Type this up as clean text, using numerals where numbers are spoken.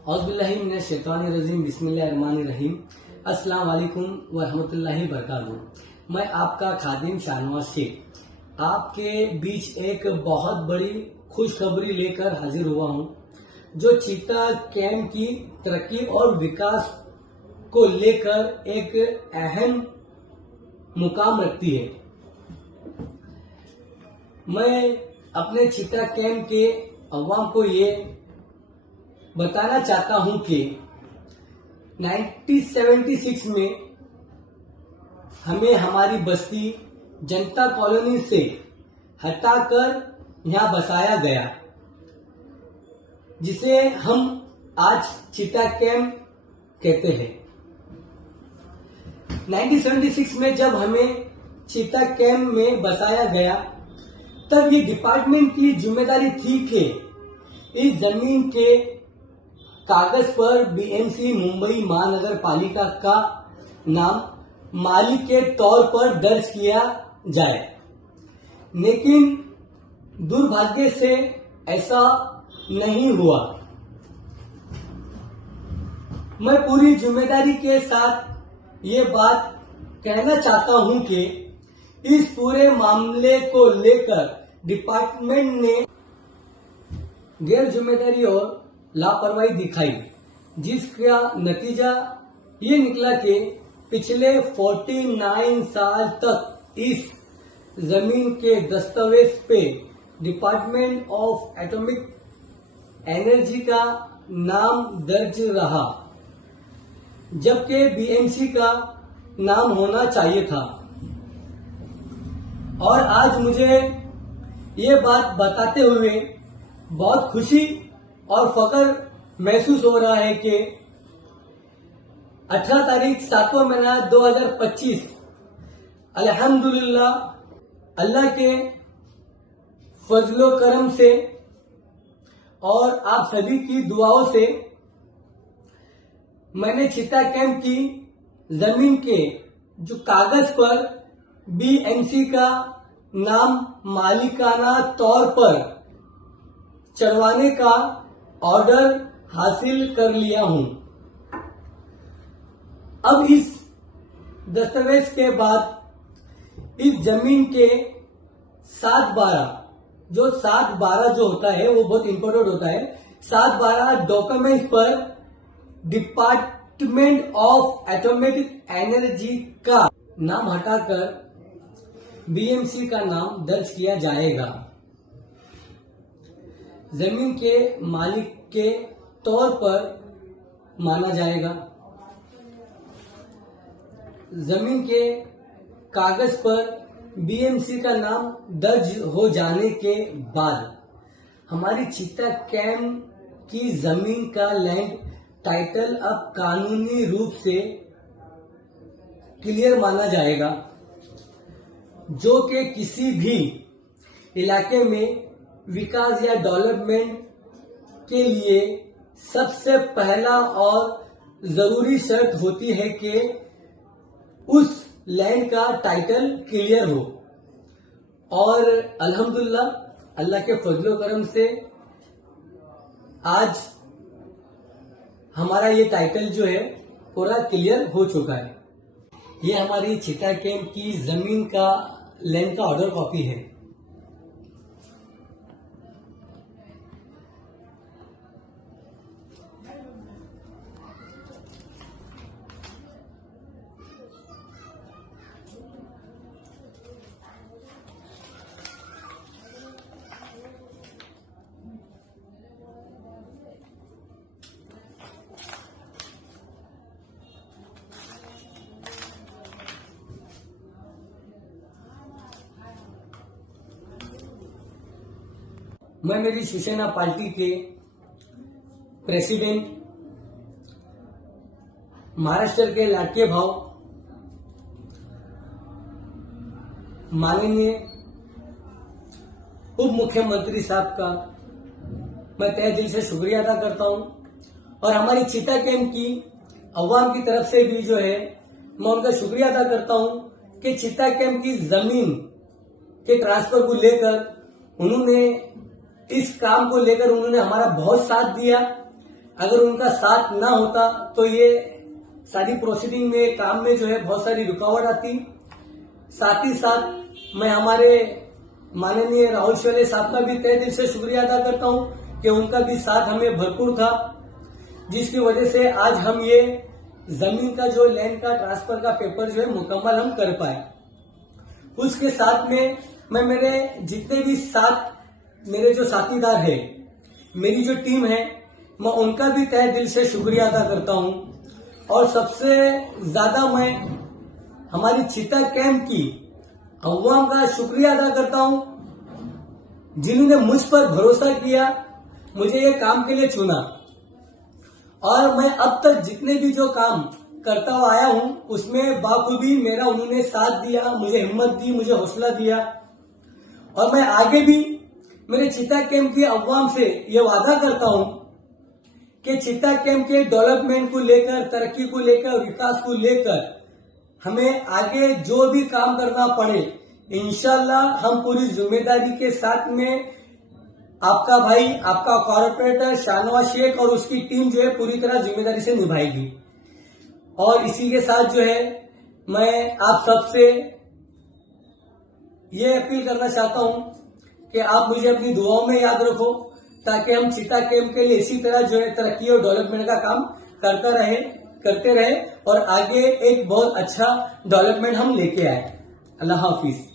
औज़ुबिल्लाहिमिनश्शैतानिर्रजीम बिस्मिल्लाहिर्रहमानिर्रहीम। अस्सलाम वालेकुम वरहमतुल्लाहि वबरकातुहू। मैं आपका खादिम शाहनवाज शेख आपके बीच एक बहुत बड़ी खुशखबरी लेकर हाजिर हुआ हूं, जो चीता कैंप की तरक्की और विकास को लेकर एक अहम मुकाम रखती है। मैं अपने चीता कैंप के अवाम को ये बताना चाहता हूं कि 1976 में हमें हमारी बस्ती जनता कॉलोनी से हटाकर यहां बसाया गया, जिसे हम आज चीता कैंप कहते हैं। 1976 में जब हमें चीता कैंप में बसाया गया, तब ये डिपार्टमेंट की जिम्मेदारी थी कि इस जमीन के कागज पर बीएमसी मुंबई महानगर पालिका का नाम मालिक के तौर पर दर्ज किया जाए, लेकिन दुर्भाग्य से ऐसा नहीं हुआ। मैं पूरी जिम्मेदारी के साथ ये बात कहना चाहता हूं कि इस पूरे मामले को लेकर डिपार्टमेंट ने गैर जिम्मेदारी और लापरवाही दिखाई, जिसका नतीजा ये निकला कि पिछले 49 साल तक इस जमीन के दस्तावेज पे डिपार्टमेंट ऑफ एटॉमिक एनर्जी का नाम दर्ज रहा, जबकि बीएमसी का नाम होना चाहिए था। और आज मुझे ये बात बताते हुए बहुत खुशी और फख्र महसूस हो रहा है कि 18 तारीख 7वां महीना 2025 अल्हम्दुलिल्लाह अल्लाह के फजलो करम से और आप सभी की दुआओं से मैंने चीता कैंप की जमीन के जो कागज पर बीएमसी का नाम मालिकाना तौर पर चढ़वाने का ऑर्डर हासिल कर लिया हूं। अब इस दस्तावेज के बाद इस जमीन के 7/12 जो होता है वो बहुत इंपॉर्टेंट होता है। 7/12 डॉक्यूमेंट्स पर डिपार्टमेंट ऑफ एटॉमिक एनर्जी का नाम हटाकर बीएमसी का नाम दर्ज किया जाएगा। जमीन के मालिक के तौर पर माना जाएगा। जमीन के कागज पर बीएमसी का नाम दर्ज हो जाने के बाद हमारी चीता कैंप की जमीन का लैंड टाइटल अब कानूनी रूप से क्लियर माना जाएगा, जो कि किसी भी इलाके में विकास या डेवलपमेंट के लिए सबसे पहला और जरूरी शर्त होती है कि उस लैंड का टाइटल क्लियर हो। और अल्हम्दुलिल्लाह अल्लाह के फजलो करम से आज हमारा ये टाइटल जो है पूरा क्लियर हो चुका है। ये हमारी चीता कैंप की जमीन का लैंड का ऑर्डर कॉपी है। मैं मेरी शिवसेना पार्टी के प्रेसिडेंट महाराष्ट्र के लाडके भाव माननीय उप मुख्यमंत्री साहब का मैं तहे दिल से शुक्रिया अदा करता हूं, और हमारी चीता कैंप की अवाम की तरफ से भी जो है मैं उनका शुक्रिया अदा करता हूं कि चीता कैंप की जमीन के ट्रांसफर को लेकर उन्होंने इस काम को लेकर उन्होंने हमारा बहुत साथ दिया। अगर उनका साथ ना होता तो ये सारी प्रोसीडिंग में, काम में जो है बहुत सारी रुकावट आती। साथ ही साथ मैं हमारे माननीय राहुल शोले साहब का भी तहे दिल से शुक्रिया अदा करता हूं कि उनका भी साथ हमें भरपूर था, जिसकी वजह से आज हम ये जमीन का जो लैंड का ट्रांसफर का पेपर जो है मुकम्मल हम कर पाए। उसके साथ में मैं मेरे जितने भी मेरे जो साथीदार है, मेरी जो टीम है, मैं उनका भी तहे दिल से शुक्रिया अदा करता हूं। और सबसे ज्यादा मैं हमारी चीता कैंप की अवाम का शुक्रिया अदा करता हूं, जिन्होंने मुझ पर भरोसा किया, मुझे ये काम के लिए चुना। और मैं अब तक जितने भी जो काम करता हुआ आया हूं उसमें बाखूबी मेरा उन्होंने साथ दिया, मुझे हिम्मत दी, मुझे हौसला दिया। और मैं आगे भी मेरे चीता कैंप की अवाम से ये वादा करता हूं कि चीता कैंप के डेवलपमेंट को लेकर, तरक्की को लेकर, विकास को लेकर हमें आगे जो भी काम करना पड़े, इंशाल्लाह हम पूरी जिम्मेदारी के साथ में आपका भाई, आपका कॉर्पोरेटर शाहनवाज शेख और उसकी टीम जो है पूरी तरह जिम्मेदारी से निभाएगी। और इसी के साथ जो है मैं आप सबसे ये अपील करना चाहता हूं कि आप मुझे अपनी दुआओं में याद रखो, ताकि हम चीता कैंप के लिए इसी तरह जो है तरक्की और डेवलपमेंट का काम करते रहे और आगे एक बहुत अच्छा डेवलपमेंट हम लेके आए। अल्लाह हाफिज।